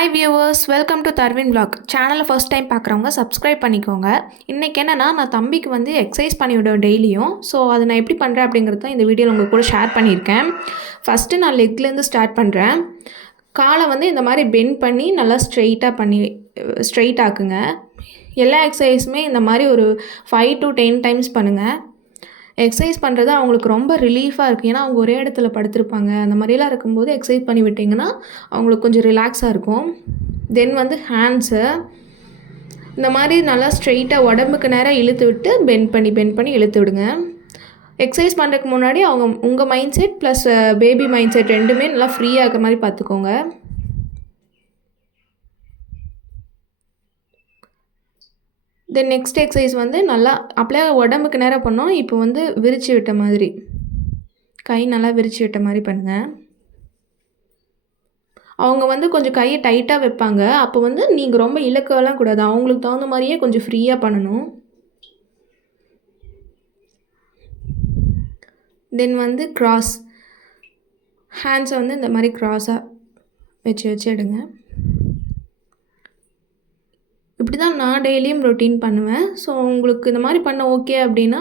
Hi viewers, welcome to தர்வின் vlog. சேனலை first time பார்க்குறவங்க subscribe பண்ணிக்கோங்க. இன்றைக்கி என்னென்னா, நான் தம்பிக்கு வந்து எக்ஸசைஸ் பண்ணி விடுவேன் டெய்லியும். ஸோ அதை நான் எப்படி பண்ணுறேன் அப்படிங்கிறது தான் இந்த வீடியோவில் உங்கள் கூட ஷேர் பண்ணியிருக்கேன். ஃபஸ்ட்டு நான் லெக்லேருந்து ஸ்டார்ட் பண்ணுறேன். காலை வந்து இந்த மாதிரி பெண்ட் பண்ணி நல்லா ஸ்ட்ரெயிட் ஆக்குங்க. எல்லா எக்ஸசைஸுமே இந்த மாதிரி ஒரு 5 to 10 டைம்ஸ் பண்ணுங்கள். எக்ஸசைஸ் பண்ணுறது அவங்களுக்கு ரொம்ப ரிலீஃபாக இருக்குது. ஏன்னா அவங்க ஒரே இடத்துல படுத்திருப்பாங்க. அந்த மாதிரிலாம் இருக்கும்போது எக்ஸசைஸ் பண்ணி விட்டிங்கன்னா அவங்களுக்கு கொஞ்சம் ரிலாக்ஸாக இருக்கும். தென் வந்து ஹேண்ட்ஸு இந்த மாதிரி நல்லா ஸ்ட்ரெயிட்டாக உடம்புக்கு நேராக இழுத்து விட்டு பெண்ட் பண்ணி இழுத்து விடுங்க. எக்ஸசைஸ் பண்ணுறதுக்கு முன்னாடி உங்கள் mind set plus baby mind set ரெண்டுமே நல்லா ஃப்ரீயாக இருக்க மாதிரி பார்த்துக்கோங்க. தென் நெக்ஸ்ட் எக்ஸசைஸ் வந்து நல்லா அப்படியே உடம்புக்கு நேராக பண்ணோம். இப்போ வந்து விரித்து விட்ட மாதிரி, கை நல்லா விரித்து விட்ட மாதிரி பண்ணுங்கள். அவங்க வந்து கொஞ்சம் கையை டைட்டாக வைப்பாங்க. அப்போ வந்து நீங்கள் ரொம்ப இழுக்கவெல்லாம் கூடாது. அவங்களுக்கு தகுந்த மாதிரியே கொஞ்சம் ஃப்ரீயாக பண்ணணும். தென் வந்து க்ராஸ் ஹேண்ட்ஸை வந்து இந்த மாதிரி க்ராஸாக வச்சு எடுங்க. இப்படி தான் நான் டெய்லியும் ரொட்டீன் பண்ணுவேன். ஸோ உங்களுக்கு இந்த மாதிரி பண்ண ஓகே அப்படின்னா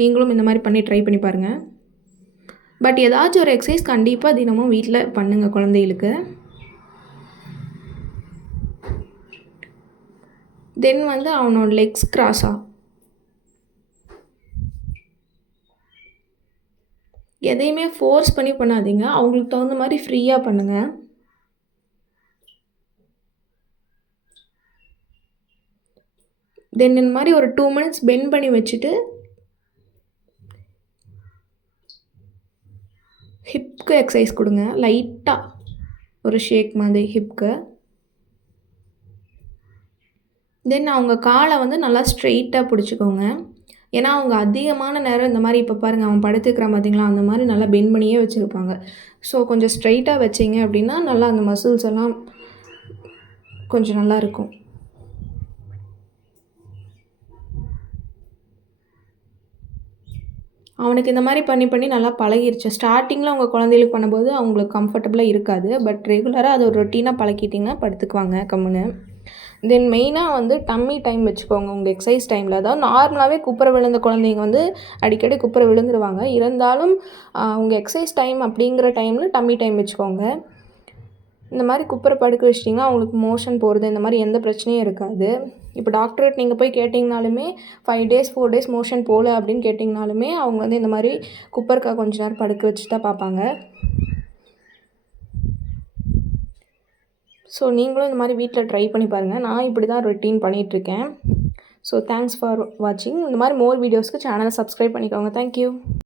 நீங்களும் இந்த மாதிரி பண்ணி ட்ரை பண்ணி பாருங்கள். பட் ஏதாச்சும் ஒரு எக்ஸசைஸ் கண்டிப்பாக தினமும் வீட்டில் பண்ணுங்கள் குழந்தைகளுக்கு. தென் வந்து அவனோட லெக்ஸ் க்ராஸாக எதையுமே ஃபோர்ஸ் பண்ணி பண்ணாதீங்க. அவங்களுக்கு தகுந்த மாதிரி ஃப்ரீயாக பண்ணுங்கள். தென் இந்த மாதிரி ஒரு 2 minutes பெண்ட் பண்ணி வச்சுட்டு ஹிப்க்கு எக்ஸசைஸ் கொடுங்க. லைட்டாக ஒரு ஷேக் மாதிரி ஹிப்க்கு. தென் அவங்க காலை வந்து நல்லா ஸ்ட்ரெயிட்டாக பிடிச்சிக்கோங்க. ஏன்னா அவங்க அதிகமான நேரம் இந்த மாதிரி இப்போ பாருங்கள், அவன் படுத்துக்கிறான் பார்த்தீங்களா, அந்த மாதிரி நல்லா பெண்ட் பண்ணியே வச்சுருப்பாங்க. ஸோ கொஞ்சம் ஸ்ட்ரெயிட்டாக வச்சிங்க அப்படின்னா நல்லா அந்த மசில்ஸ் எல்லாம் கொஞ்சம் நல்லாயிருக்கும். அவனுக்கு இந்த மாதிரி பண்ணி நல்லா பழகிருச்சு. ஸ்டார்டிங்கில் உங்கள் குழந்தைகளுக்கு பண்ணும்போது அவங்களுக்கு கம்ஃபர்டபுளாக இருக்காது. பட் ரெகுலராக அது ஒரு ரொட்டீனாக பழக்கிட்டிங்கன்னா படுத்துக்குவாங்க கம்முன்னு. தென் மெயினாக வந்து டம்மி டைம் வச்சுக்கோங்க உங்கள் எக்ஸசைஸ் டைமில். அதாவது நார்மலாகவே குப்புற விழுந்த குழந்தைங்க வந்து அடிக்கடி குப்புற விழுந்துருவாங்க. இருந்தாலும் உங்கள் எக்ஸசைஸ் டைம் அப்படிங்கிற டைமில் டம்மி டைம் வச்சுக்கோங்க. இந்த மாதிரி குப்புற படுக்க வச்சிட்டிங்கன்னா அவங்களுக்கு மோஷன் போகிறது இந்த மாதிரி எந்த பிரச்சனையும் இருக்காது. இப்போ டாக்டர்கிட்ட நீங்கள் போய் கேட்டிங்கனாலுமே 5 days 4 days மோஷன் போகல அப்படின்னு கேட்டிங்கனாலுமே அவங்க வந்து இந்த மாதிரி குப்பருக்கா கொஞ்ச நேரம் படுக்க வச்சு தான் பார்ப்பாங்க. ஸோ நீங்களும் இந்த மாதிரி வீட்டில் ட்ரை பண்ணி பாருங்கள். நான் இப்படி தான் ரொட்டீன் பண்ணிகிட்ருக்கேன். ஸோ தேங்க்ஸ் ஃபார் வாட்சிங். இந்த மாதிரி மோர் வீடியோஸ்க்கு சேனலை சப்ஸ்கிரைப் பண்ணிக்கோங்க. தேங்க்யூ.